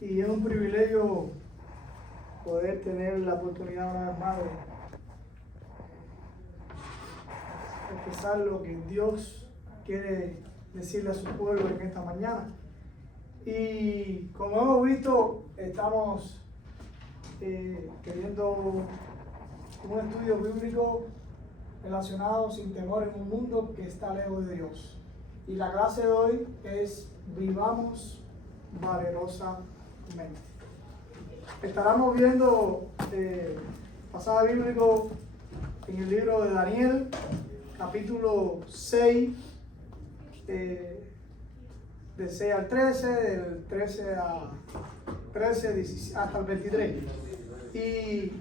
Y es un privilegio poder tener la oportunidad una vez más de expresar lo que Dios quiere decirle a su pueblo en esta mañana. Y como hemos visto, estamos queriendo un estudio bíblico relacionado sin temor en un mundo que está lejos de Dios. Y la clase de hoy es Vivamos valerosamente. Estaremos viendo pasaje bíblico en el libro de Daniel, capítulo 6, del 6 al 13, del 13 a 13 hasta el 23. Y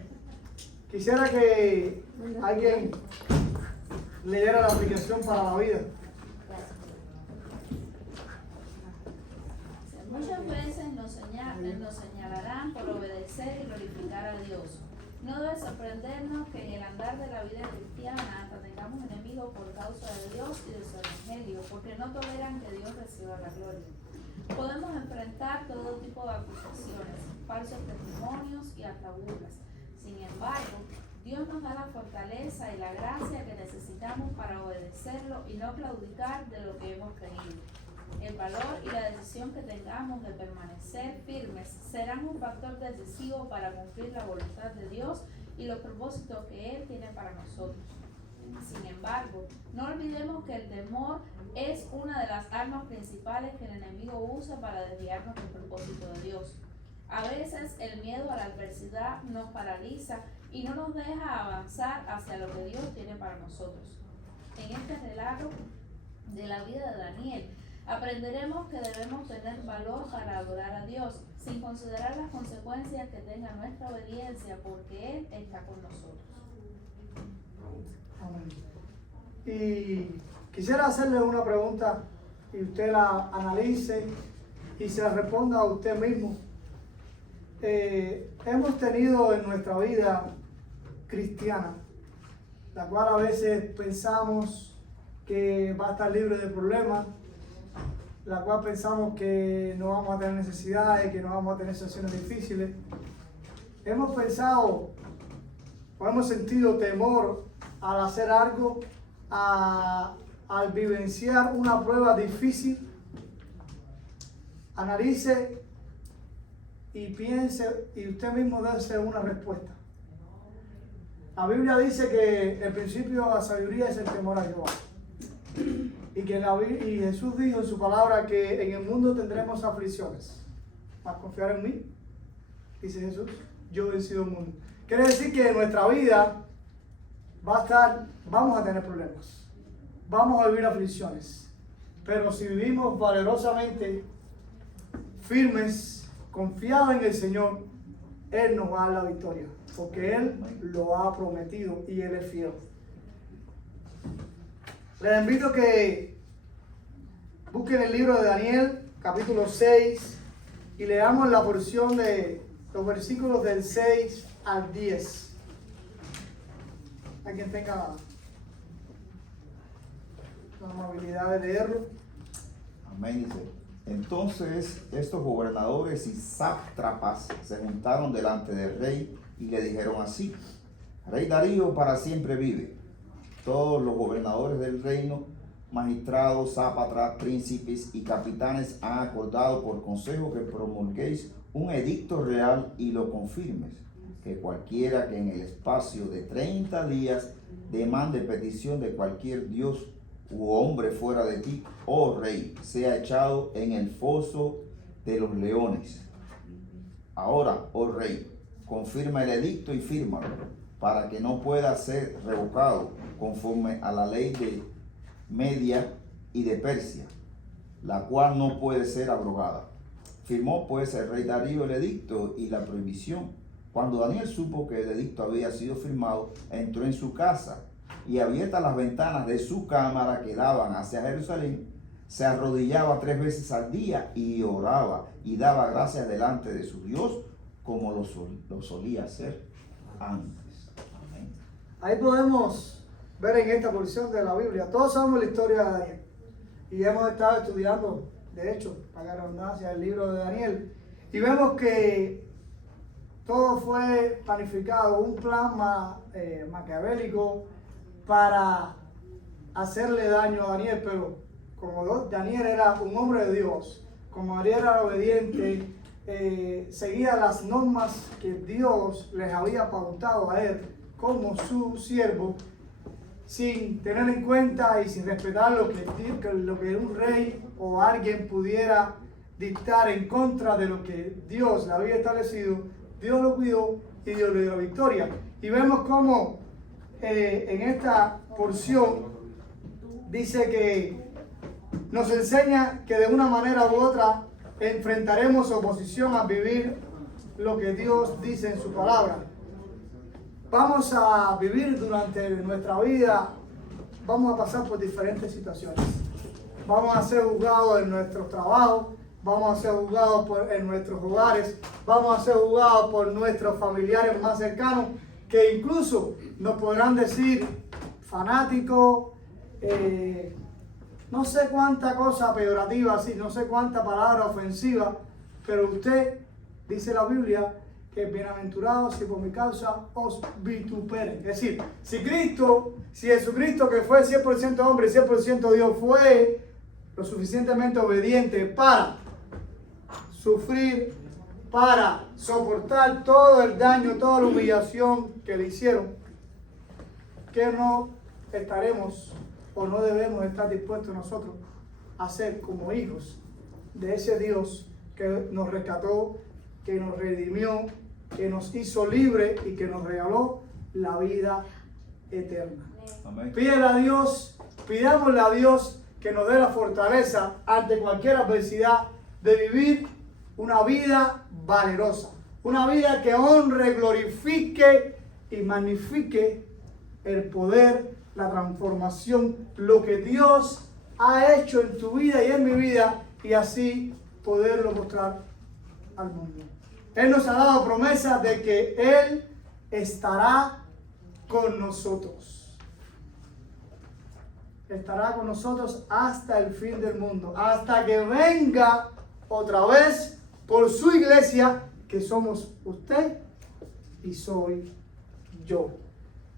quisiera que alguien leyera la aplicación para la vida. Muchas veces nos señalarán por obedecer y glorificar a Dios. No debe sorprendernos que en el andar de la vida cristiana hasta tengamos enemigos por causa de Dios y de su evangelio, porque no toleran que Dios reciba la gloria. Podemos enfrentar todo tipo de acusaciones, falsos testimonios y hasta burlas. Sin embargo, Dios nos da la fortaleza y la gracia que necesitamos para obedecerlo y no claudicar de lo que hemos creído. El valor y la decisión que tengamos de permanecer firmes serán un factor decisivo para cumplir la voluntad de Dios y los propósitos que Él tiene para nosotros. Sin embargo, no olvidemos que el temor es una de las armas principales que el enemigo usa para desviarnos del propósito de Dios. A veces el miedo a la adversidad nos paraliza y no nos deja avanzar hacia lo que Dios tiene para nosotros. En este relato de la vida de Daniel, aprenderemos que debemos tener valor para adorar a Dios, sin considerar las consecuencias que tenga nuestra obediencia, porque Él está con nosotros. Amén. Y quisiera hacerle una pregunta y usted la analice y se la responda a usted mismo. Hemos tenido en nuestra vida cristiana, la cual a veces pensamos que va a estar libre de problemas, la cual pensamos que no vamos a tener necesidades, que no vamos a tener situaciones difíciles. Hemos pensado o hemos sentido temor al hacer algo, al vivenciar una prueba difícil. Analice y piense y usted mismo dése una respuesta. La Biblia dice que el principio de la sabiduría es el temor a Jehová. Y Jesús dijo en su palabra que en el mundo tendremos aflicciones. ¿Vas a confiar en mí? Dice Jesús, yo he vencido el mundo. Quiere decir que en nuestra vida vamos a tener problemas. Vamos a vivir aflicciones. Pero si vivimos valerosamente, firmes, confiados en el Señor, Él nos va a dar la victoria. Porque Él lo ha prometido y Él es fiel. Les invito a que busquen el libro de Daniel, capítulo 6, y leamos la porción de los versículos del 6 al 10. Hay quien tenga la amabilidad de leerlo. Amén, dice. Entonces estos gobernadores y sátrapas se juntaron delante del rey y le dijeron así: Rey Darío para siempre vive. Todos los gobernadores del reino, magistrados, sátrapas, príncipes y capitanes han acordado por consejo que promulguéis un edicto real y lo confirmes, que cualquiera que en el espacio de 30 días demande petición de cualquier dios u hombre fuera de ti, oh rey, sea echado en el foso de los leones. Ahora, oh rey, confirma el edicto y fírmalo, para que no pueda ser revocado conforme a la ley de Media y de Persia, la cual no puede ser abrogada. Firmó pues el rey Darío el edicto y la prohibición. Cuando Daniel supo que el edicto había sido firmado, entró en su casa y, abiertas las ventanas de su cámara que daban hacia Jerusalén, se arrodillaba 3 veces al día y oraba y daba gracias delante de su Dios, como lo solía hacer antes. Amén. Ahí podemos ver en esta porción de la Biblia, todos sabemos la historia de Daniel y hemos estado estudiando, de hecho, para la redundancia, el libro de Daniel. Y vemos que todo fue planificado, un plan maquiavélico para hacerle daño a Daniel, pero como Daniel era un hombre de Dios, como Daniel era obediente, seguía las normas que Dios les había pautado a él como su siervo, sin tener en cuenta y sin respetar lo que un rey o alguien pudiera dictar en contra de lo que Dios le había establecido. Dios lo cuidó y Dios le dio la victoria. Y vemos cómo en esta porción dice que nos enseña que de una manera u otra enfrentaremos oposición a vivir lo que Dios dice en su palabra. Vamos a vivir durante nuestra vida, vamos a pasar por diferentes situaciones. Vamos a ser juzgados en nuestros trabajos, vamos a ser juzgados en nuestros hogares, vamos a ser juzgados por nuestros familiares más cercanos, que incluso nos podrán decir fanáticos, no sé cuánta cosa peyorativa, así, no sé cuánta palabra ofensiva, pero usted, dice la Biblia, que bienaventurados si por mi causa os vituperen. Es decir, si Jesucristo, que fue 100% hombre y 100% Dios, fue lo suficientemente obediente para sufrir, para soportar todo el daño, toda la humillación que le hicieron, que no estaremos o no debemos estar dispuestos nosotros a ser como hijos de ese Dios que nos rescató, que nos redimió, que nos hizo libre y que nos regaló la vida eterna. Amén. Pidámosle a Dios que nos dé la fortaleza ante cualquier adversidad de vivir una vida valerosa, una vida que honre, glorifique y magnifique el poder, la transformación, lo que Dios ha hecho en tu vida y en mi vida, y así poderlo mostrar al mundo. Él nos ha dado promesa de que Él estará con nosotros. Estará con nosotros hasta el fin del mundo, hasta que venga otra vez por su iglesia, que somos usted y soy yo.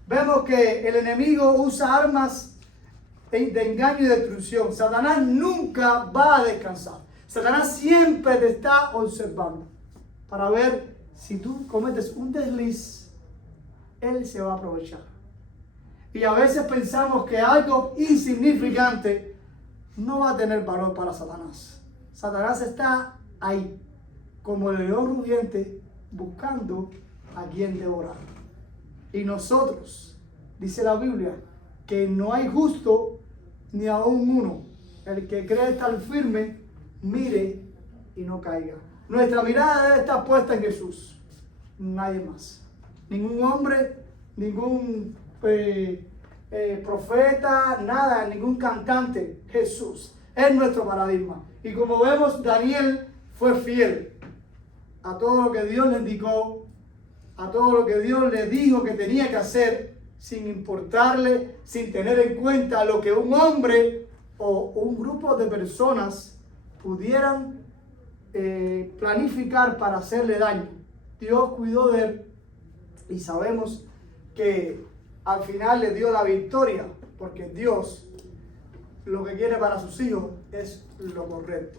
Vemos que el enemigo usa armas de engaño y destrucción. Satanás nunca va a descansar. Satanás siempre te está observando para ver si tú cometes un desliz, él se va a aprovechar. Y a veces pensamos que algo insignificante no va a tener valor para Satanás. Satanás está ahí, como el león rugiente, buscando a quien devorar. Y nosotros, dice la Biblia, que no hay justo ni aún uno. El que cree estar firme, mire y no caiga. Nuestra mirada debe estar puesta en Jesús, nadie más. Ningún hombre, ningún profeta, nada, ningún cantante. Jesús es nuestro paradigma. Y como vemos, Daniel fue fiel a todo lo que Dios le indicó, a todo lo que Dios le dijo que tenía que hacer, sin importarle, sin tener en cuenta lo que un hombre o un grupo de personas pudieran planificar para hacerle daño. Dios cuidó de él y sabemos que al final le dio la victoria, porque Dios lo que quiere para sus hijos es lo correcto.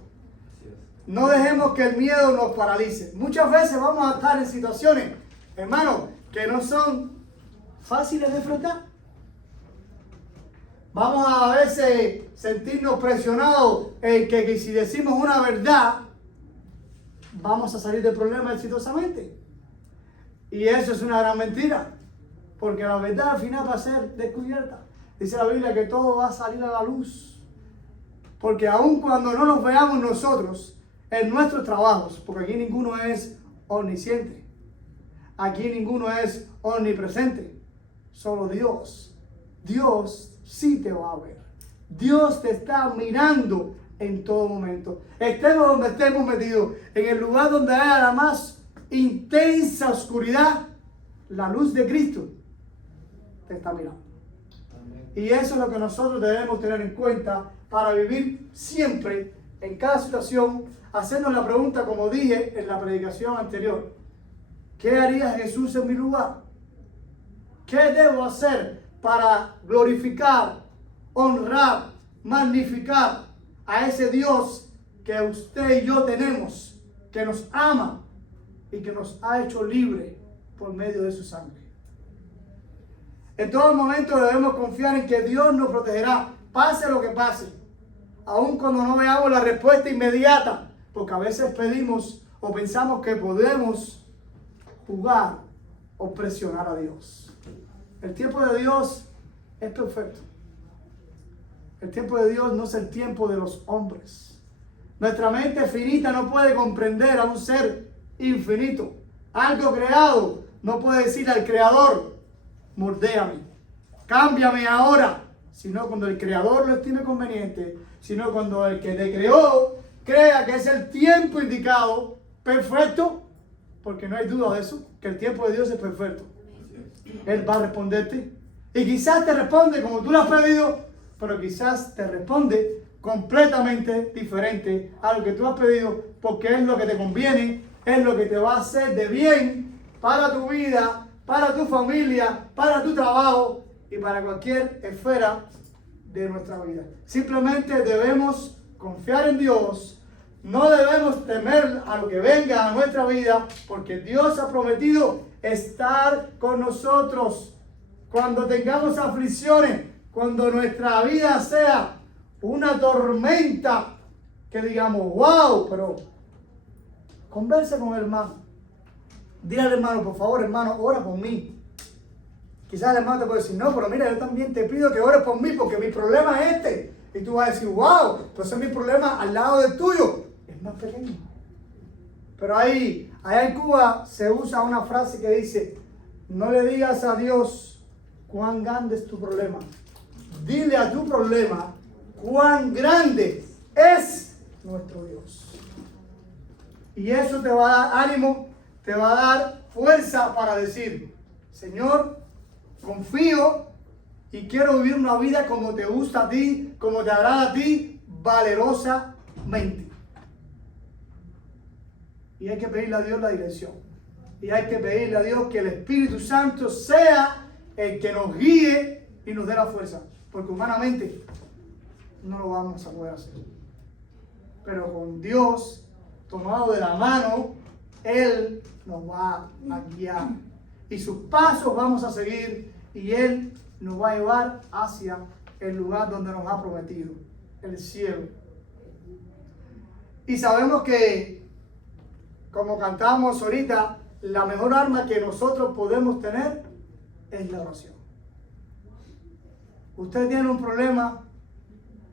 No dejemos que el miedo nos paralice. Muchas veces vamos a estar en situaciones, hermano, que no son fáciles de enfrentar. Vamos a veces sentirnos presionados en que si decimos una verdad, vamos a salir del problema exitosamente. Y eso es una gran mentira, porque la verdad al final va a ser descubierta. Dice la Biblia que todo va a salir a la luz. Porque aun cuando no nos veamos nosotros en nuestros trabajos, porque aquí ninguno es omnisciente, aquí ninguno es omnipresente, solo Dios. Dios sí te va a ver. Dios te está mirando en todo momento. Estemos donde estemos metidos, en el lugar donde haya la más intensa oscuridad, la luz de Cristo te está mirando. Y eso es lo que nosotros debemos tener en cuenta para vivir siempre en cada situación, hacernos la pregunta, como dije en la predicación anterior: ¿qué haría Jesús en mi lugar? ¿Qué debo hacer para glorificar, honrar, magnificar a ese Dios que usted y yo tenemos, que nos ama y que nos ha hecho libre por medio de su sangre? En todo momento debemos confiar en que Dios nos protegerá, pase lo que pase, aun cuando no veamos la respuesta inmediata, porque a veces pedimos o pensamos que podemos jugar o presionar a Dios. El tiempo de Dios es perfecto. El tiempo de Dios no es el tiempo de los hombres. Nuestra mente finita no puede comprender a un ser infinito. Algo creado no puede decir al Creador: moldéame, cámbiame ahora, sino cuando el Creador lo estime conveniente, sino cuando el que te creó crea que es el tiempo indicado, perfecto, porque no hay duda de eso, que el tiempo de Dios es perfecto. Él va a responderte, y quizás te responde como tú lo has pedido, pero quizás te responde completamente diferente a lo que tú has pedido, porque es lo que te conviene, es lo que te va a hacer de bien para tu vida, para tu familia, para tu trabajo y para cualquier esfera de nuestra vida. Simplemente debemos confiar en Dios, no debemos temer a lo que venga a nuestra vida, porque Dios ha prometido estar con nosotros cuando tengamos aflicciones, cuando nuestra vida sea una tormenta, que digamos: wow, pero converse con el hermano. Dile al hermano: por favor, hermano, ora por mí. Quizás el hermano te puede decir: no, pero mira, yo también te pido que ores por mí porque mi problema es este. Y tú vas a decir: wow, pues es mi problema al lado del tuyo. Es más pequeño. Pero ahí, allá en Cuba se usa una frase que dice: no le digas a Dios cuán grande es tu problema. Dile a tu problema cuán grande es nuestro Dios. Y eso te va a dar ánimo, te va a dar fuerza para decir: Señor, confío y quiero vivir una vida como te gusta a ti, como te agrada a ti, valerosamente. Y hay que pedirle a Dios la dirección. Y hay que pedirle a Dios que el Espíritu Santo sea el que nos guíe y nos dé la fuerza. Porque humanamente no lo vamos a poder hacer. Pero con Dios, tomado de la mano, Él nos va a guiar. Y sus pasos vamos a seguir. Y Él nos va a llevar hacia el lugar donde nos ha prometido, el cielo. Y sabemos que, como cantamos ahorita, la mejor arma que nosotros podemos tener es la oración. Usted tiene un problema,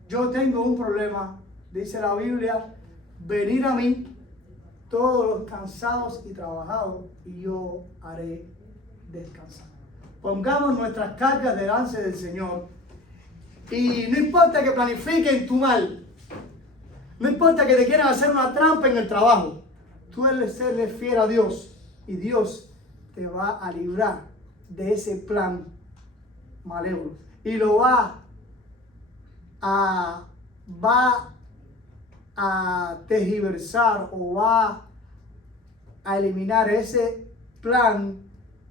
yo tengo un problema, dice la Biblia: venid a mí todos los cansados y trabajados, y yo haré descansar. Pongamos nuestras cargas delante del Señor, y no importa que planifiquen tu mal, no importa que te quieran hacer una trampa en el trabajo, tú debes serle fiel a Dios, y Dios te va a librar de ese plan malévolo. Y lo va a tergiversar, o va a eliminar ese plan,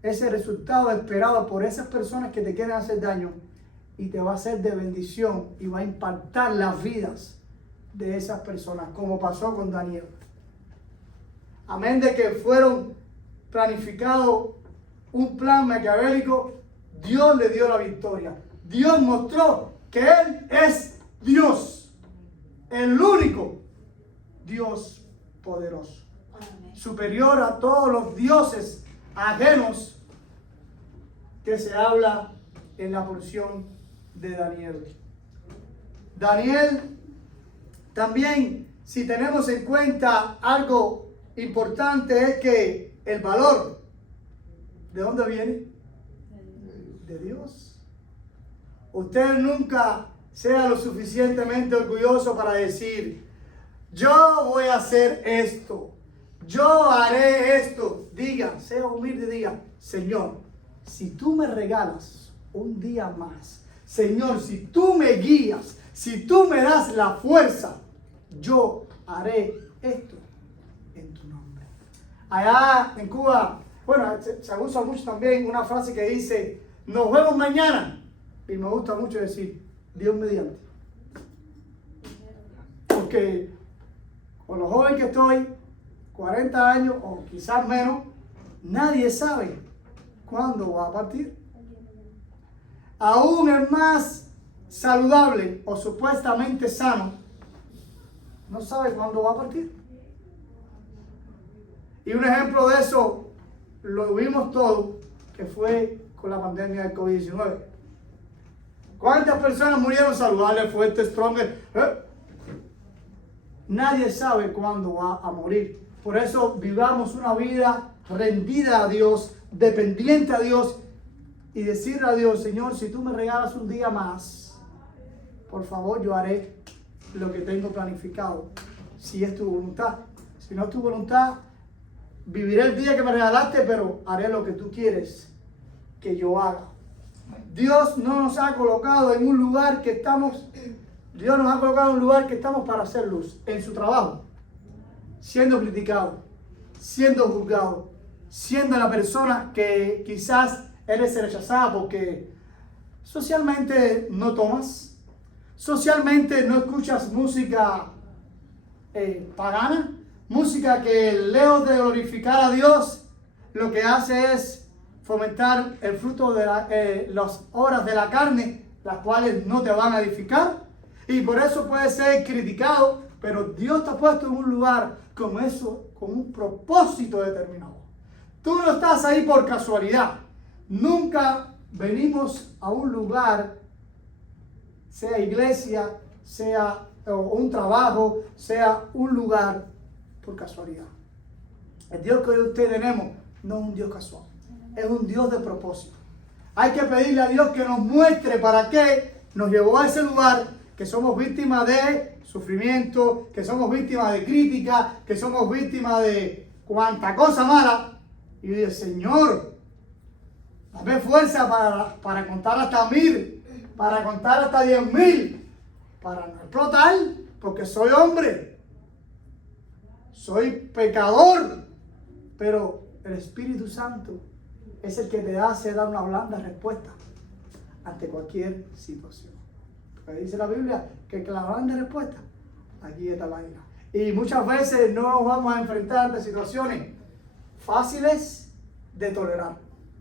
ese resultado esperado por esas personas que te quieren hacer daño, y te va a ser de bendición y va a impactar las vidas de esas personas, como pasó con Daniel. Amén de que fueron planificado un plan maquiavélico, Dios le dio la victoria. Dios mostró que Él es Dios, el único Dios poderoso, superior a todos los dioses ajenos que se habla en la porción de Daniel. Daniel también, si tenemos en cuenta algo importante, es que el valor, ¿de dónde viene? De Dios. Usted nunca sea lo suficientemente orgulloso para decir: yo voy a hacer esto, yo haré esto. Diga, sea humilde, diga: Señor, si tú me regalas un día más, Señor, si tú me guías, si tú me das la fuerza, yo haré esto en tu nombre. Allá en Cuba, bueno, se usa mucho también una frase que dice, nos vemos mañana. Y me gusta mucho decir, Dios mediante. Porque con lo joven que estoy, 40 años o quizás menos, nadie sabe cuándo va a partir. Aún el más saludable o supuestamente sano no sabe cuándo va a partir. Y un ejemplo de eso lo vimos todos, que fue con la pandemia del COVID-19. ¿Cuántas personas murieron saludables, fuertes, stronger? Nadie sabe cuándo va a morir. Por eso vivamos una vida rendida a Dios, dependiente a Dios, y decirle a Dios, Señor, si tú me regalas un día más, por favor yo haré lo que tengo planificado, si es tu voluntad. Si no es tu voluntad, viviré el día que me regalaste, pero haré lo que tú quieres que yo haga. Dios no nos ha colocado en un lugar que estamos, Dios nos ha colocado en un lugar que estamos para hacer luz, en su trabajo, siendo criticado, siendo juzgado, siendo la persona que quizás eres rechazada porque socialmente no tomas, socialmente no escuchas música pagana, música que lejos de glorificar a Dios, lo que hace es fomentar el fruto de las obras de la carne, las cuales no te van a edificar, y por eso puede ser criticado, pero Dios te ha puesto en un lugar como eso, con un propósito determinado. Tú no estás ahí por casualidad. Nunca venimos a un lugar, sea iglesia, sea un trabajo, sea un lugar por casualidad. El Dios que hoy usted tenemos no es un Dios casual, es un Dios de propósito. Hay que pedirle a Dios que nos muestre para qué nos llevó a ese lugar, que somos víctimas de sufrimiento, que somos víctimas de crítica, que somos víctimas de cuanta cosa mala. Y dice, Señor, dame fuerza para contar hasta 1000, para contar hasta 10,000, para no explotar, porque soy hombre, soy pecador, pero el Espíritu Santo es el que te hace dar una blanda respuesta ante cualquier situación. Porque dice la Biblia que la blanda respuesta, aquí está la ira. Y muchas veces no nos vamos a enfrentar ante situaciones fáciles de tolerar,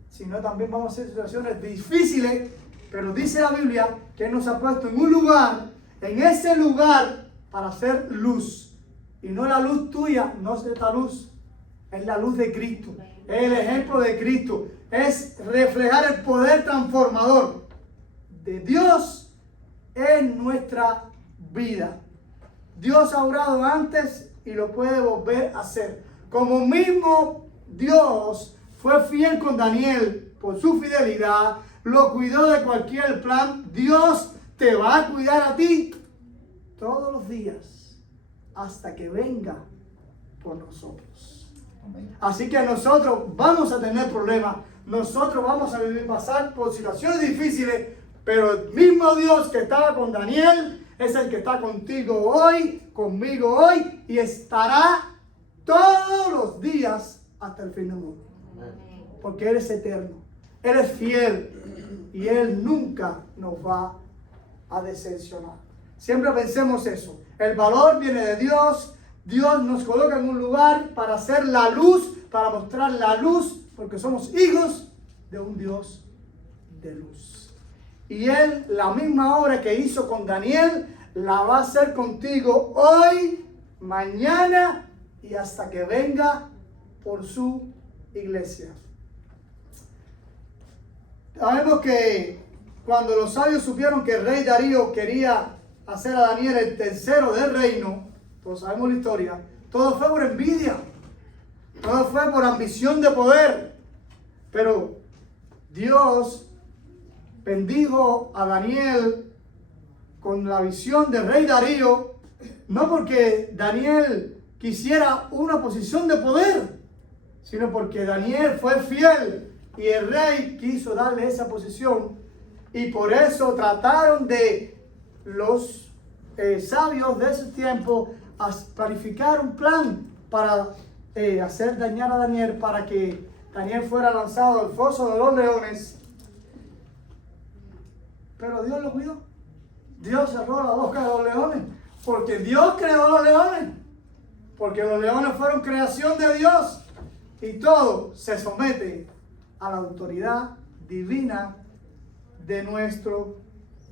sino también vamos a hacer situaciones difíciles, pero dice la Biblia que nos ha puesto en un lugar, en ese lugar, para hacer luz. Y no la luz tuya, no es esta luz, es la luz de Cristo, es el ejemplo de Cristo, es reflejar el poder transformador de Dios en nuestra vida. Dios ha obrado antes y lo puede volver a hacer. Como mismo Dios fue fiel con Daniel por su fidelidad, lo cuidó de cualquier plan, Dios te va a cuidar a ti todos los días hasta que venga por nosotros. Amén. Así que nosotros vamos a tener problemas, nosotros vamos a pasar por situaciones difíciles, pero el mismo Dios que estaba con Daniel es el que está contigo hoy, conmigo hoy, y estará todos los días hasta el fin del mundo. Porque Él es eterno, Él es fiel y Él nunca nos va a decepcionar. Siempre pensemos eso. El valor viene de Dios. Dios nos coloca en un lugar para hacer la luz, para mostrar la luz, porque somos hijos de un Dios de luz. Y Él, la misma obra que hizo con Daniel, la va a hacer contigo hoy, mañana y hasta que venga por su iglesia. Sabemos que cuando los sabios supieron que el rey Darío quería hacer a Daniel el tercero del reino, todos sabemos la historia, todo fue por envidia, todo fue por ambición de poder, pero Dios bendijo a Daniel con la visión del rey Darío, no porque Daniel quisiera una posición de poder, sino porque Daniel fue fiel y el rey quiso darle esa posición, y por eso trataron de los sabios de ese tiempo a planificar un plan para hacer dañar a Daniel, para que Daniel fuera lanzado al foso de los leones. Pero Dios lo cuidó. Dios cerró la boca de los leones, porque Dios creó los leones, porque los leones fueron creación de Dios, y todo se somete a la autoridad divina de nuestro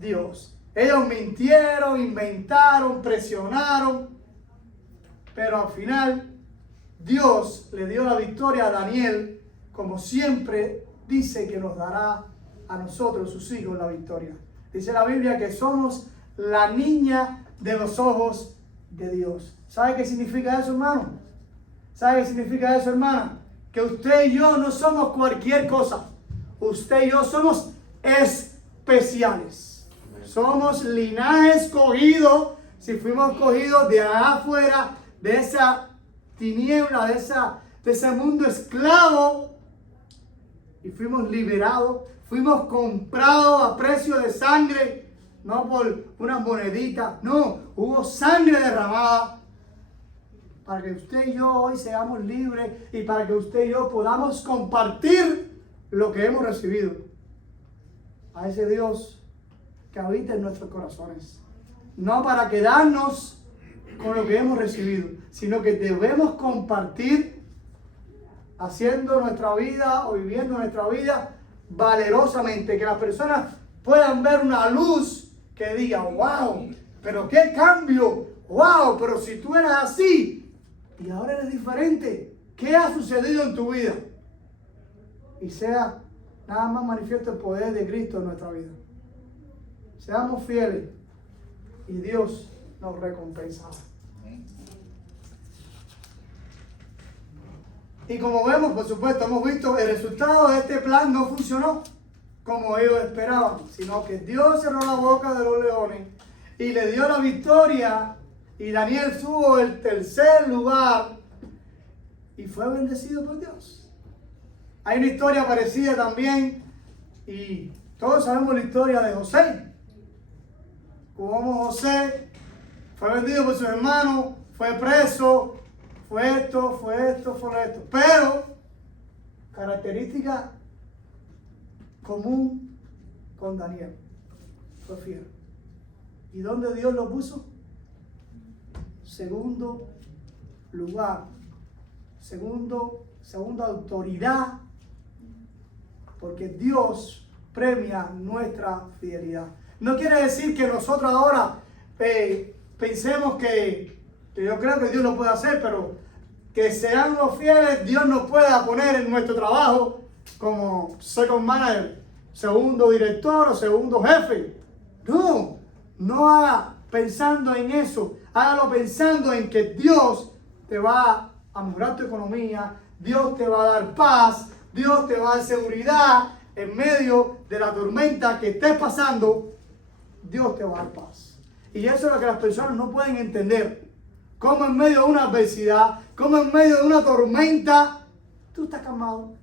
Dios. Ellos mintieron, inventaron, presionaron, pero al final Dios le dio la victoria a Daniel, como siempre dice que nos dará a nosotros, sus hijos, la victoria. Dice la Biblia que somos la niña de los ojos de Dios. ¿Sabe qué significa eso, hermano? ¿Sabe qué significa eso, hermana? Que usted y yo no somos cualquier cosa. Usted y yo somos especiales. Somos linaje escogido. Si fuimos escogidos de allá afuera, de esa tiniebla, de ese mundo esclavo, y fuimos liberados, fuimos comprados a precio de sangre, no por unas moneditas, no, hubo sangre derramada para que usted y yo hoy seamos libres y para que usted y yo podamos compartir lo que hemos recibido a ese Dios que habita en nuestros corazones. No para quedarnos con lo que hemos recibido, sino que debemos compartir haciendo nuestra vida o viviendo nuestra vida valerosamente, que las personas puedan ver una luz que diga, wow, pero qué cambio, wow, pero si tú eras así y ahora eres diferente, ¿qué ha sucedido en tu vida? Y sea nada más manifiesto el poder de Cristo en nuestra vida. Seamos fieles y Dios nos recompensará. Y como vemos, por supuesto, hemos visto el resultado de este plan no funcionó como ellos esperaban, sino que Dios cerró la boca de los leones y le dio la victoria, y Daniel subió el tercer lugar y fue bendecido por Dios. Hay una historia parecida también, y todos sabemos la historia de José. Como José fue vendido por sus hermanos, fue preso, fue esto. Pero, característica común con Daniel, fue fiel. ¿Y dónde Dios lo puso? Segundo lugar, segunda autoridad, porque Dios premia nuestra fidelidad. No quiere decir que nosotros ahora pensemos que yo creo que Dios lo puede hacer, pero que seamos fieles, Dios nos pueda poner en nuestro trabajo como second manager, segundo director o segundo jefe. No haga pensando en eso, hágalo pensando en que Dios te va a mejorar tu economía, Dios te va a dar paz, Dios te va a dar seguridad en medio de la tormenta que estés pasando. Dios te va a dar paz. Y eso es lo que las personas no pueden entender. Como en medio de una adversidad, como en medio de una tormenta, tú estás calmado,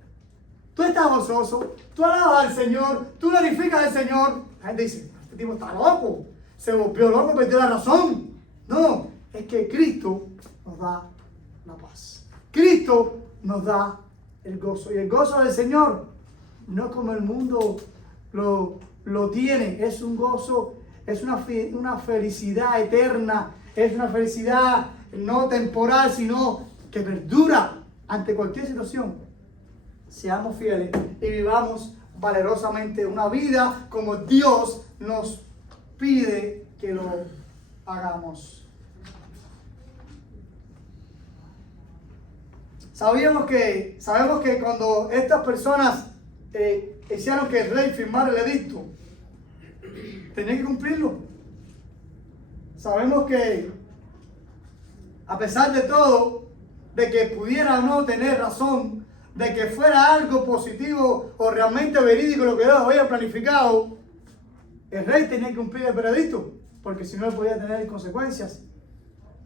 tú estás gozoso, tú alabas al Señor, tú glorificas al Señor. La gente dice, este tipo está loco, se volvió loco, perdió la razón. No, es que Cristo nos da la paz. Cristo nos da el gozo. Y el gozo del Señor no como el mundo lo tiene. Es un gozo, es una felicidad eterna. Es una felicidad no temporal, sino que perdura ante cualquier situación. Seamos fieles y vivamos valerosamente una vida como Dios nos pide que lo hagamos. Sabemos que cuando estas personas hicieron que el rey firmara el edicto, tenían que cumplirlo. Sabemos que a pesar de todo, de que pudiera o no tener razón, de que fuera algo positivo o realmente verídico lo que Dios había planificado, el rey tenía que cumplir el veredicto, porque si no él podía tener consecuencias.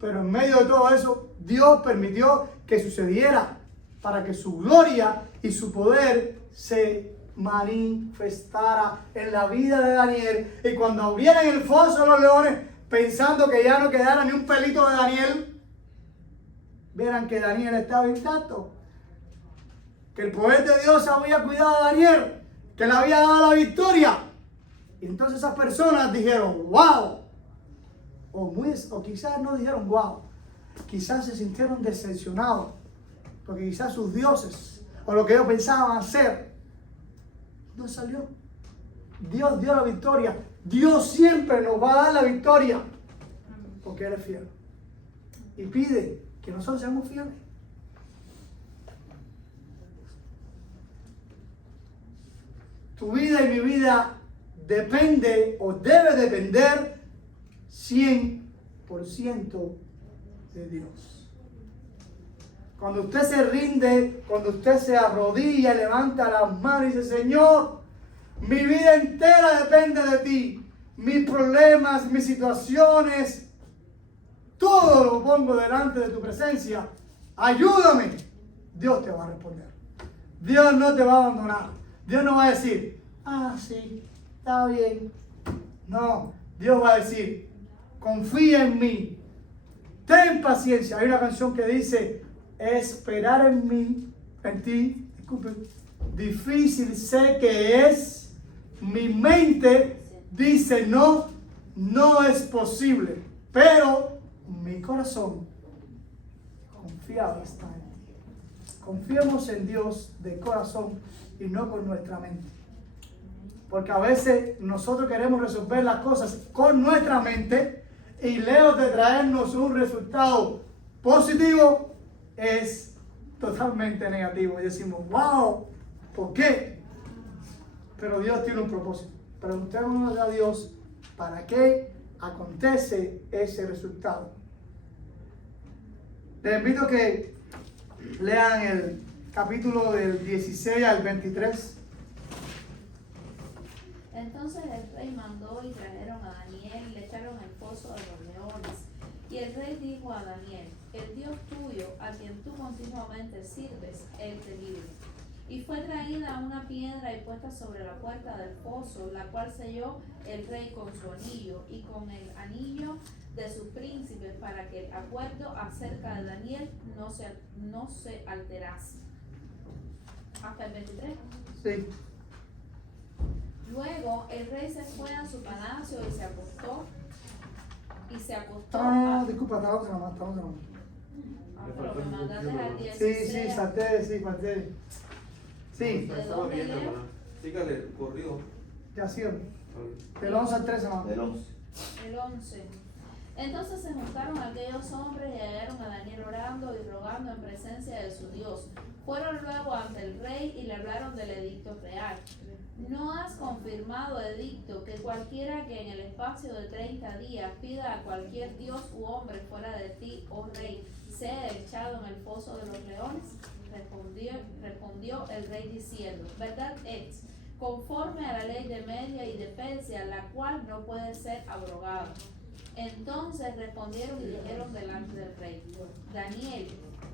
Pero en medio de todo eso, Dios permitió que sucediera para que su gloria y su poder se manifestara en la vida de Daniel. Y cuando abrieran el foso de los leones, pensando que ya no quedara ni un pelito de Daniel, vieran que Daniel estaba intacto, que el poder de Dios había cuidado a Daniel, que le había dado la victoria. Y entonces esas personas dijeron, wow. O quizás no dijeron wow. Quizás se sintieron decepcionados. Porque quizás sus dioses, o lo que ellos pensaban hacer, no salió. Dios dio la victoria. Dios siempre nos va a dar la victoria. Porque Él es fiel. Y pide que nosotros seamos fieles. Tu vida y mi vida depende o debe depender 100% de Dios. Cuando usted se rinde, cuando usted se arrodilla, levanta las manos y dice, Señor, mi vida entera depende de ti. Mis problemas, mis situaciones, todo lo pongo delante de tu presencia. Ayúdame. Dios te va a responder. Dios no te va a abandonar. Dios no va a decir, sí, está bien. No, Dios va a decir, confía en mí. Ten paciencia. Hay una canción que dice, esperar en mí, en ti, disculpen, difícil sé que es. Mi mente dice, no es posible. Pero mi corazón confiado está en ti. Confiemos en Dios de corazón y no con nuestra mente. Porque a veces nosotros queremos resolver las cosas con nuestra mente y lejos de traernos un resultado positivo, es totalmente negativo. Y decimos, wow, ¿por qué? Pero Dios tiene un propósito. Preguntémonos a Dios para qué acontece ese resultado. Les invito a que lean el capítulo del 16 al 23. Entonces el rey mandó y trajeron a Daniel y le echaron al foso de los leones. Y el rey dijo a Daniel, el Dios tuyo, a quien tú continuamente sirves, Él te libre. Y fue traída una piedra y puesta sobre la puerta del foso, la cual selló el rey con su anillo y con el anillo de sus príncipes, para que el acuerdo acerca de Daniel no se alterase. Hasta el 23. Sí. Luego el rey se fue a su palacio y se acostó. Disculpa, estamos nada más. Pero me mandaste al 16. Sí, falté. Sí. Estaba viendo, hermana. Sígale, corrido. Ya sí. Del 11 al 13, hermano. Del 11. El 11. Entonces se juntaron aquellos hombres y hallaron a Daniel orando y rogando en presencia de su Dios. Fueron luego ante el rey y le hablaron del edicto real. ¿No has confirmado, edicto, que cualquiera que en el espacio de 30 días pida a cualquier dios u hombre fuera de ti, oh rey, sea echado en el foso de los leones? Respondió el rey diciendo, verdad es, conforme a la ley de Media y de Persia, la cual no puede ser abrogada. Entonces respondieron y dijeron delante del rey, Daniel,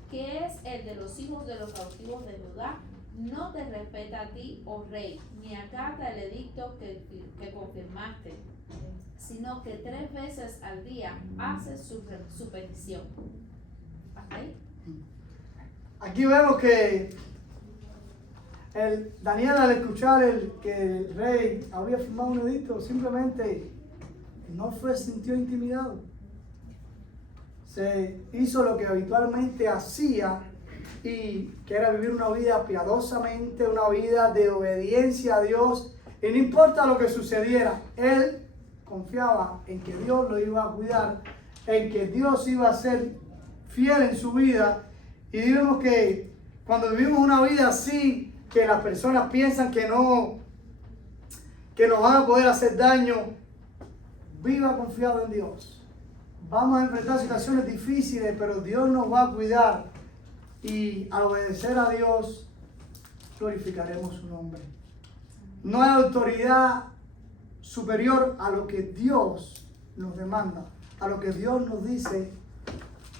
que es el de los hijos de los cautivos de Judá, no te respeta a ti, oh rey, ni acata el edicto que confirmaste, sino que 3 veces al día hace su petición. ¿Hasta ahí? Aquí vemos que Daniel, al escuchar que el rey había firmado un edicto, simplemente no sintió intimidado. Se hizo lo que habitualmente hacía, y que era vivir una vida piadosamente, una vida de obediencia a Dios, y no importa lo que sucediera, él confiaba en que Dios lo iba a cuidar, en que Dios iba a ser fiel en su vida. Y vemos que cuando vivimos una vida así, que las personas piensan que nos van a poder hacer daño, viva confiado en Dios. Vamos a enfrentar situaciones difíciles, pero Dios nos va a cuidar. Y al obedecer a Dios, glorificaremos su nombre. No hay autoridad superior a lo que Dios nos demanda, a lo que Dios nos dice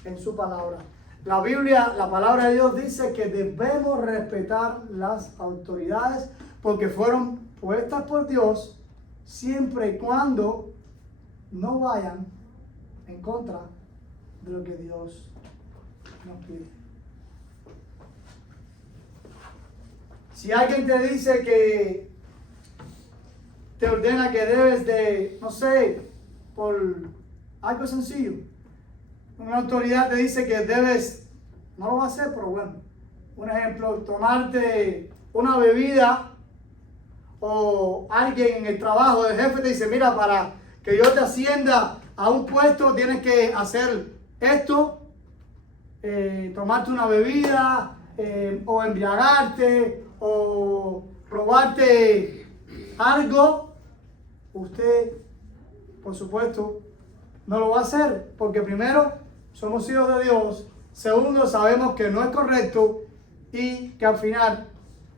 en su palabra. La Biblia, la palabra de Dios dice que debemos respetar las autoridades porque fueron puestas por Dios, siempre y cuando no vayan en contra de lo que Dios nos pide. Si alguien te dice que te ordena que debes de, no sé, por algo sencillo, una autoridad te dice que debes, no lo va a hacer, pero bueno, un ejemplo, tomarte una bebida, o alguien en el trabajo, el jefe te dice, mira, para que yo te ascienda a un puesto tienes que hacer esto, tomarte una bebida, o embriagarte, o robarte algo, usted, por supuesto, no lo va a hacer, porque primero, somos hijos de Dios, segundo, sabemos que no es correcto y que al final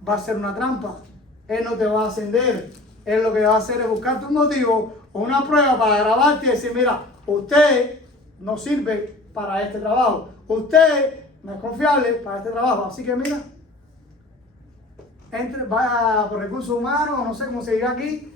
va a ser una trampa. Él no te va a ascender, Él lo que va a hacer es buscarte un motivo o una prueba para grabarte y decir, mira, usted no sirve para este trabajo, usted no es confiable para este trabajo, así que mira, vaya por recursos humanos, no sé cómo se diga aquí,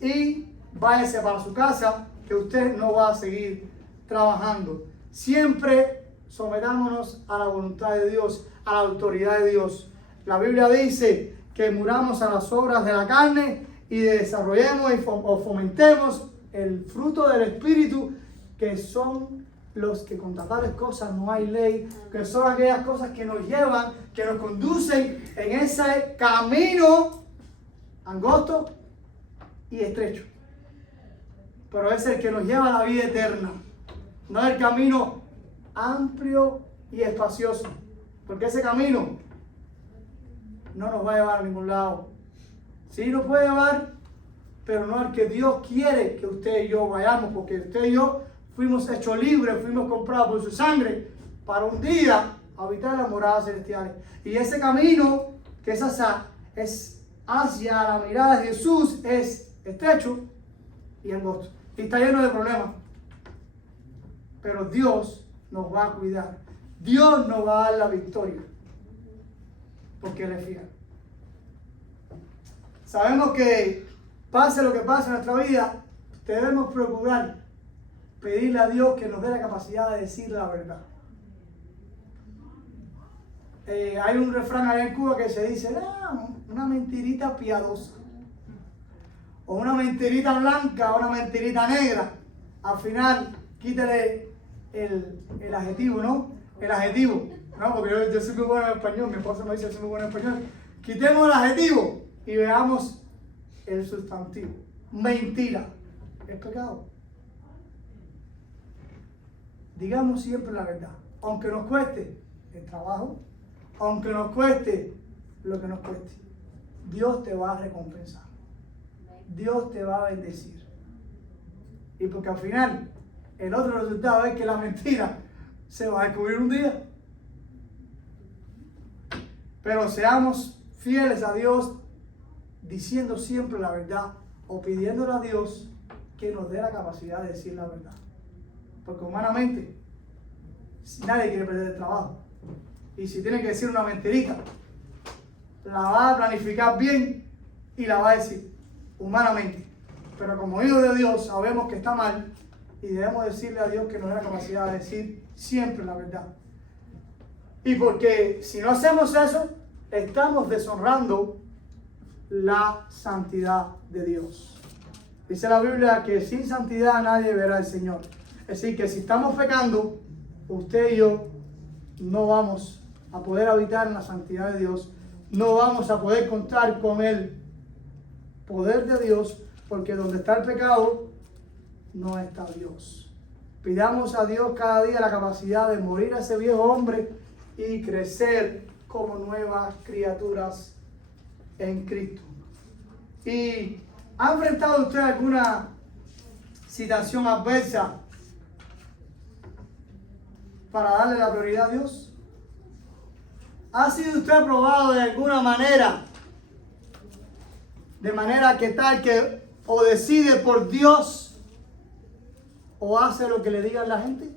y váyase para su casa, que usted no va a seguir trabajando. Siempre sometámonos a la voluntad de Dios, a la autoridad de Dios. La Biblia dice que muramos a las obras de la carne y desarrollemos o fomentemos el fruto del Espíritu, que son los que contra tales cosas no hay ley, que son aquellas cosas que nos llevan, que nos conducen en ese camino angosto y estrecho. Pero es el que nos lleva a la vida eterna, no el camino amplio y espacioso, porque ese camino no nos va a llevar a ningún lado. Sí nos puede llevar, pero no al que Dios quiere que usted y yo vayamos, porque usted y yo fuimos hechos libres, fuimos comprados por su sangre para un día habitar las moradas celestiales. Y ese camino, que es hacia la mirada de Jesús, es estrecho y angosto. Y está lleno de problemas. Pero Dios nos va a cuidar. Dios nos va a dar la victoria. Porque Él es fiel. Sabemos que pase lo que pase en nuestra vida, debemos procurar pedirle a Dios que nos dé la capacidad de decir la verdad. Hay un refrán allá en Cuba que se dice, una mentirita piadosa, o una mentirita blanca, o una mentirita negra. Al final, quítale el adjetivo, ¿no? El adjetivo, ¿no? Porque yo soy muy bueno en español, mi esposa me dice que soy muy bueno en español. Quitemos el adjetivo y veamos el sustantivo. Mentira es pecado. Digamos siempre la verdad, aunque nos cueste el trabajo, aunque nos cueste lo que nos cueste. Dios te va a recompensar, Dios te va a bendecir. Y porque al final el otro resultado es que la mentira se va a descubrir un día. Pero seamos fieles a Dios, diciendo siempre la verdad, o pidiéndole a Dios que nos dé la capacidad de decir la verdad. Porque humanamente nadie quiere perder el trabajo. Y si tiene que decir una mentirita, la va a planificar bien y la va a decir humanamente. Pero como hijos de Dios sabemos que está mal y debemos decirle a Dios que nos dé la capacidad de decir siempre la verdad. Y porque si no hacemos eso, estamos deshonrando la santidad de Dios. Dice la Biblia que sin santidad nadie verá al Señor. Es decir, que si estamos pecando, usted y yo no vamos a poder habitar en la santidad de Dios, no vamos a poder contar con el poder de Dios, porque donde está el pecado, no está Dios. Pidamos a Dios cada día la capacidad de morir a ese viejo hombre y crecer como nuevas criaturas en Cristo. ¿Y ha enfrentado usted alguna situación adversa para darle la prioridad a Dios? ¿Ha sido usted probado de alguna manera? De manera que tal que o decide por Dios o hace lo que le diga la gente.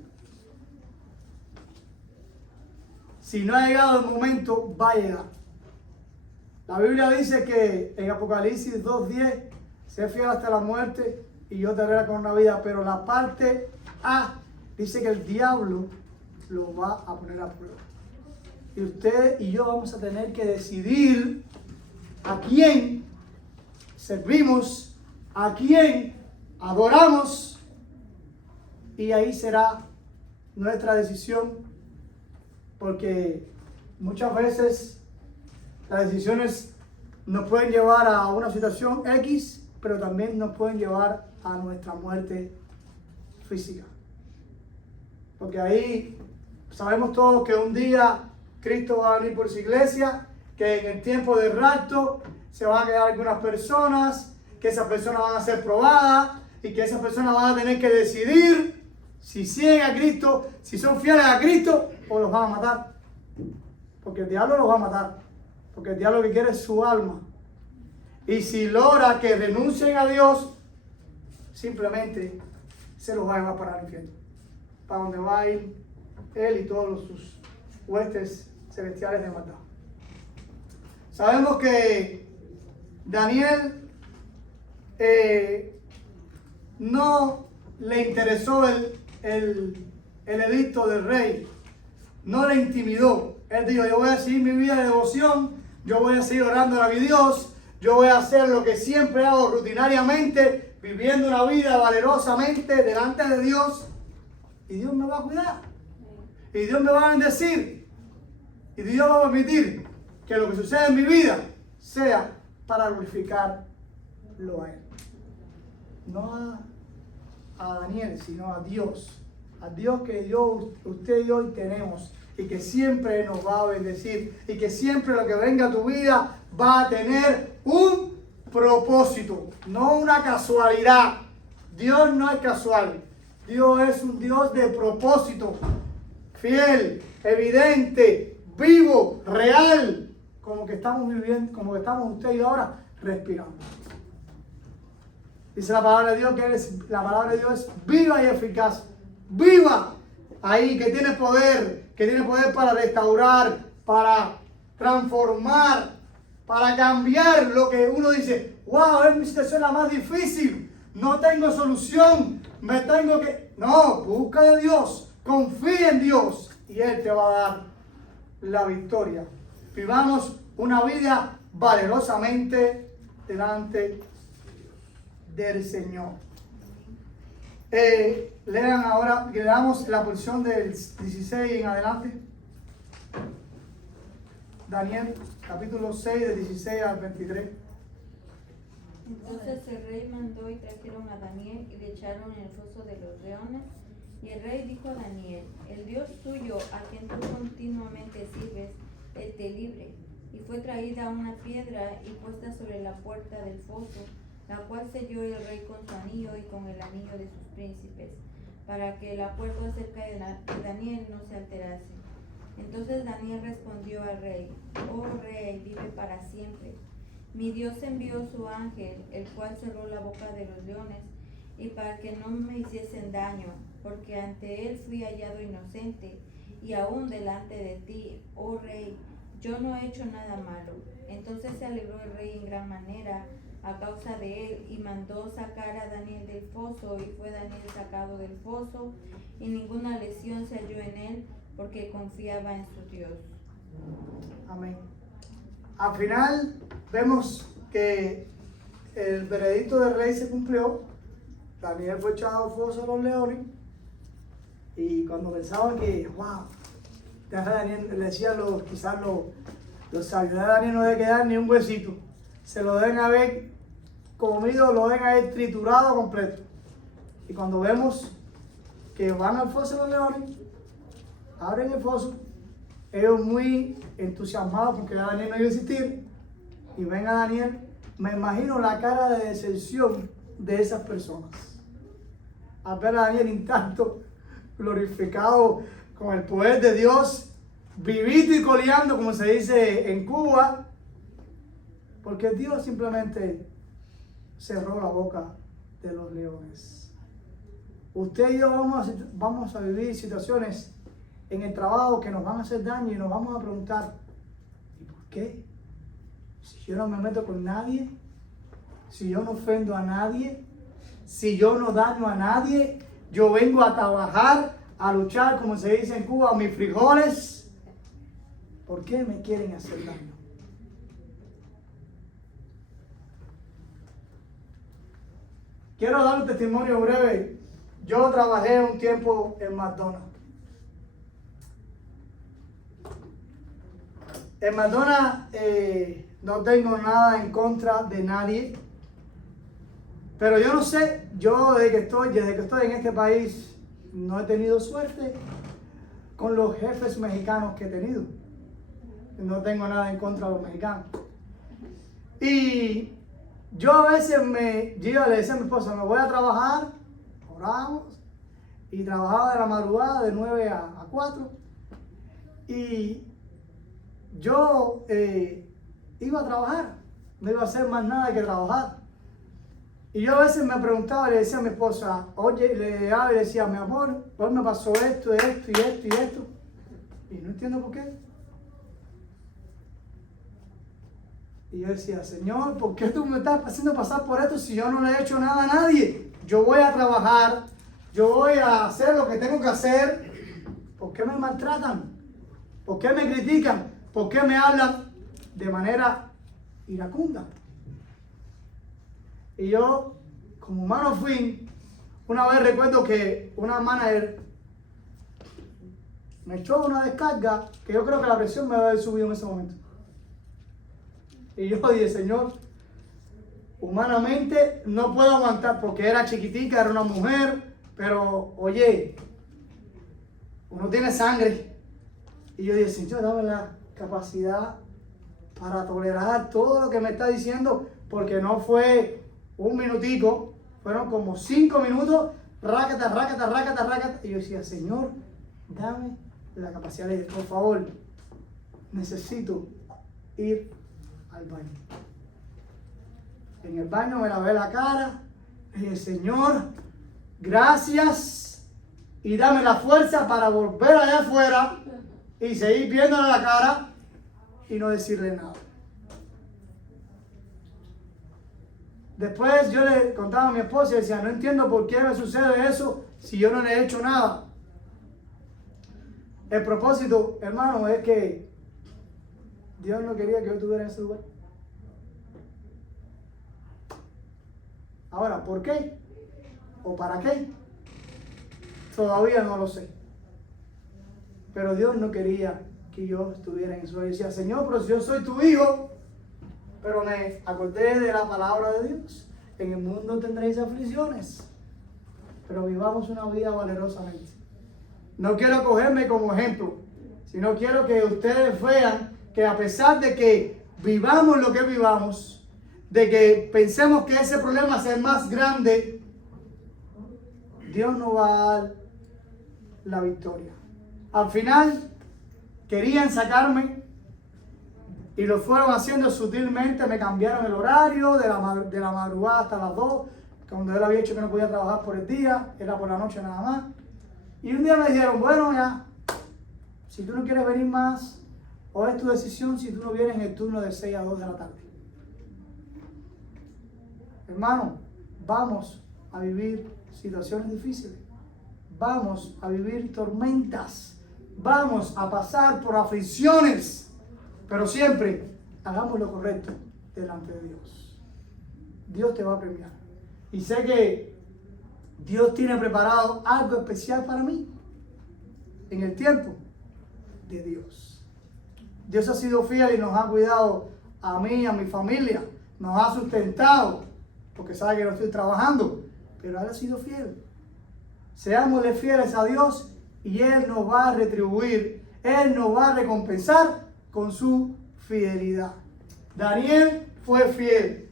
Si no ha llegado el momento, va a llegar. La Biblia dice que en Apocalipsis 2:10, sé fiel hasta la muerte y yo te haré con una vida. Pero la parte A dice que el diablo lo va a poner a prueba. Y usted y yo vamos a tener que decidir a quién servimos, a quién adoramos, y ahí será nuestra decisión, porque muchas veces las decisiones nos pueden llevar a una situación X, pero también nos pueden llevar a nuestra muerte física. Porque ahí sabemos todos que un día Cristo va a venir por su iglesia, que en el tiempo del rapto se van a quedar algunas personas, que esas personas van a ser probadas y que esas personas van a tener que decidir si siguen a Cristo, si son fieles a Cristo o los van a matar. Porque el diablo los va a matar, porque el diablo lo que quiere es su alma. Y si logra que renuncien a Dios, simplemente se los va a llevar para el infierno, para donde va a ir él y todos sus huestes celestiales de maldad. Sabemos que Daniel no le interesó el edicto del rey, no le intimidó. Él dijo: yo voy a seguir mi vida de devoción, yo voy a seguir orando a mi Dios, yo voy a hacer lo que siempre hago rutinariamente, viviendo una vida valerosamente delante de Dios, y Dios me va a cuidar, y Dios me va a bendecir, y Dios va a permitir que lo que suceda en mi vida sea para glorificarlo a Él. No a Daniel, sino a Dios que Dios, usted y hoy tenemos, y que siempre nos va a bendecir, y que siempre lo que venga a tu vida va a tener un propósito, no una casualidad. Dios no es casual, Dios es un Dios de propósito, fiel, evidente, vivo, real, como que estamos viviendo, como que estamos usted y yo ahora respirando. Dice la palabra de Dios la palabra de Dios es viva y eficaz, viva, ahí, que tiene poder para restaurar, para transformar, para cambiar lo que uno dice: wow, es mi situación la más difícil, no tengo solución, me tengo que... No, busca de Dios, confía en Dios y Él te va a dar la victoria. Vivamos una vida valerosamente delante del Señor. Lean ahora, que leamos la porción del 16 en adelante. Daniel, capítulo 6, del 16 al 23. Entonces el rey mandó y trajeron a Daniel y le echaron en el foso de los leones. Y el rey dijo a Daniel: el Dios tuyo, a quien tú continuamente sirves, él te libre. Y fue traída una piedra y puesta sobre la puerta del foso, la cual selló el rey con su anillo y con el anillo de sus príncipes, para que la puerta acerca de Daniel no se alterase. Entonces Daniel respondió al rey: oh rey, vive para siempre. Mi Dios envió su ángel, el cual cerró la boca de los leones, y para que no me hiciesen daño, porque ante él fui hallado inocente, y aún delante de ti, oh rey, yo no he hecho nada malo. Entonces se alegró el rey en gran manera a causa de él, y mandó sacar a Daniel del foso, y fue Daniel sacado del foso, y ninguna lesión se halló en él, porque confiaba en su Dios. Amén. Al final vemos que el veredicto del rey se cumplió. Daniel fue echado al foso de los leones, y cuando pensaban que, wow, Daniel, le decían quizás los sabios de Daniel, no debe quedar ni un huesito, se lo deben haber comido, lo deben haber triturado completo. Y cuando vemos que van al foso de los leones, abren el foso, ellos muy entusiasmados porque Daniel no iba a existir, y ven a Daniel, me imagino la cara de decepción de esas personas al ver a Daniel intacto, glorificado con el poder de Dios, vivito y coleando, como se dice en Cuba, porque Dios simplemente cerró la boca de los leones. Usted y yo vamos a vivir situaciones en el trabajo que nos van a hacer daño, y nos vamos a preguntar: ¿y por qué? Si yo no me meto con nadie, si yo no ofendo a nadie, si yo no daño a nadie, yo vengo a trabajar, a luchar, como se dice en Cuba, mis frijoles. ¿Por qué me quieren hacer daño? Quiero dar un testimonio breve. Yo trabajé un tiempo en McDonald's. En McDonald's no tengo nada en contra de nadie. Pero yo no sé, yo desde que estoy en este país no he tenido suerte con los jefes mexicanos que he tenido. No tengo nada en contra de los mexicanos. Y yo a veces yo le decía a mi esposa, me voy a trabajar, oramos, y trabajaba de la madrugada de 9 a 4. Y yo iba a trabajar, no iba a hacer más nada que trabajar. Y yo a veces me preguntaba y le decía a mi esposa, oye, le daba y le decía, mi amor, hoy me pasó esto, esto y esto y esto. Y no entiendo por qué. Y yo decía, Señor, ¿por qué tú me estás haciendo pasar por esto si yo no le he hecho nada a nadie? Yo voy a trabajar, yo voy a hacer lo que tengo que hacer. ¿Por qué me maltratan? ¿Por qué me critican? ¿Por qué me hablan de manera iracunda? Y yo, como humano fui, una vez recuerdo que una manager me echó una descarga que yo creo que la presión me había subido en ese momento. Y yo dije, Señor, humanamente no puedo aguantar porque era chiquitica, era una mujer, pero oye, uno tiene sangre. Y yo dije, Señor, dame la capacidad para tolerar todo lo que me está diciendo, porque no fue un minutico, fueron como 5 minutos, rácata, rácata, rácata, rácata. Y yo decía, Señor, dame la capacidad de, por favor, necesito ir al baño. En el baño me lavé la cara, y dije, Señor, gracias, y dame la fuerza para volver allá afuera y seguir viéndole la cara y no decirle nada. Después yo le contaba a mi esposa y decía, no entiendo por qué me sucede eso si yo no le he hecho nada. El propósito, hermano, es que Dios no quería que yo estuviera en ese lugar. Ahora, ¿por qué? ¿O para qué? Todavía no lo sé. Pero Dios no quería que yo estuviera en eso. Y decía, Señor, pero si yo soy tu hijo. Pero me acordé de la palabra de Dios. En el mundo tendréis aflicciones, pero vivamos una vida valerosamente. No quiero cogerme como ejemplo, sino quiero que ustedes vean que a pesar de que vivamos lo que vivamos, de que pensemos que ese problema sea más grande, Dios nos va a dar la victoria. Al final, querían sacarme y lo fueron haciendo sutilmente, me cambiaron el horario de la madrugada hasta las 2, cuando él había dicho que no podía trabajar por el día, era por la noche nada más. Y un día me dijeron, bueno, ya, si tú no quieres venir más, o es tu decisión si tú no vienes en el turno de 6 a 2 de la tarde. Hermano, vamos a vivir situaciones difíciles, vamos a vivir tormentas, vamos a pasar por aflicciones, pero siempre hagamos lo correcto delante de Dios. Dios te va a premiar. Y sé que Dios tiene preparado algo especial para mí en el tiempo de Dios. Dios ha sido fiel y nos ha cuidado a mí y a mi familia. Nos ha sustentado, porque sabe que no estoy trabajando, pero Él ha sido fiel. Seámosle fieles a Dios y Él nos va a retribuir. Él nos va a recompensar con su fidelidad. Daniel fue fiel.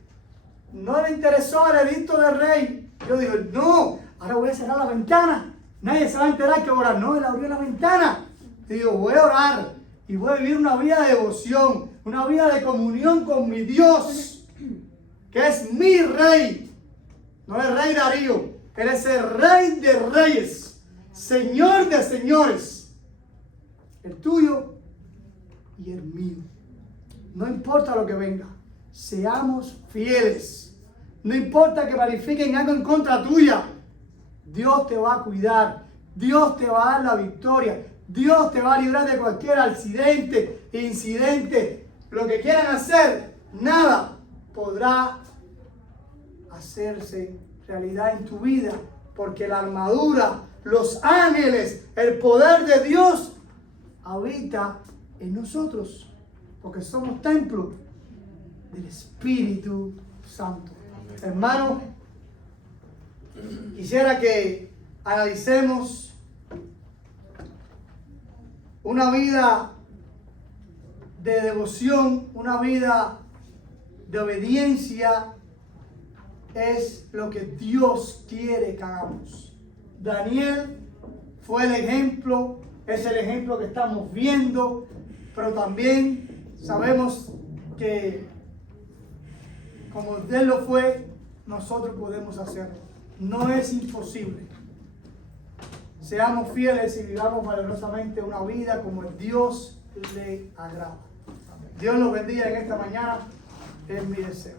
No le interesó el edicto del rey. Yo digo, no, ahora voy a cerrar la ventana. Nadie se va a enterar que orar. No, él abrió la ventana. Digo, voy a orar y voy a vivir una vida de devoción, una vida de comunión con mi Dios, que es mi rey. No el rey Darío. Él es el rey de reyes, señor de señores. El tuyo y el mío. No importa lo que venga, seamos fieles. No importa que planifiquen algo en contra tuya, Dios te va a cuidar, Dios te va a dar la victoria. Dios te va a librar de cualquier accidente, incidente, lo que quieran hacer. Nada podrá hacerse realidad en tu vida, porque la armadura, los ángeles, el poder de Dios habita en nosotros, porque somos templo del Espíritu Santo. Hermano, quisiera que analicemos una vida de devoción, una vida de obediencia. Es lo que Dios quiere que hagamos. Daniel fue el ejemplo, es el ejemplo que estamos viendo, pero también sabemos que como Él lo fue, nosotros podemos hacerlo. No es imposible. Seamos fieles y vivamos valerosamente una vida como el Dios le agrada. Dios los bendiga en esta mañana, es mi deseo.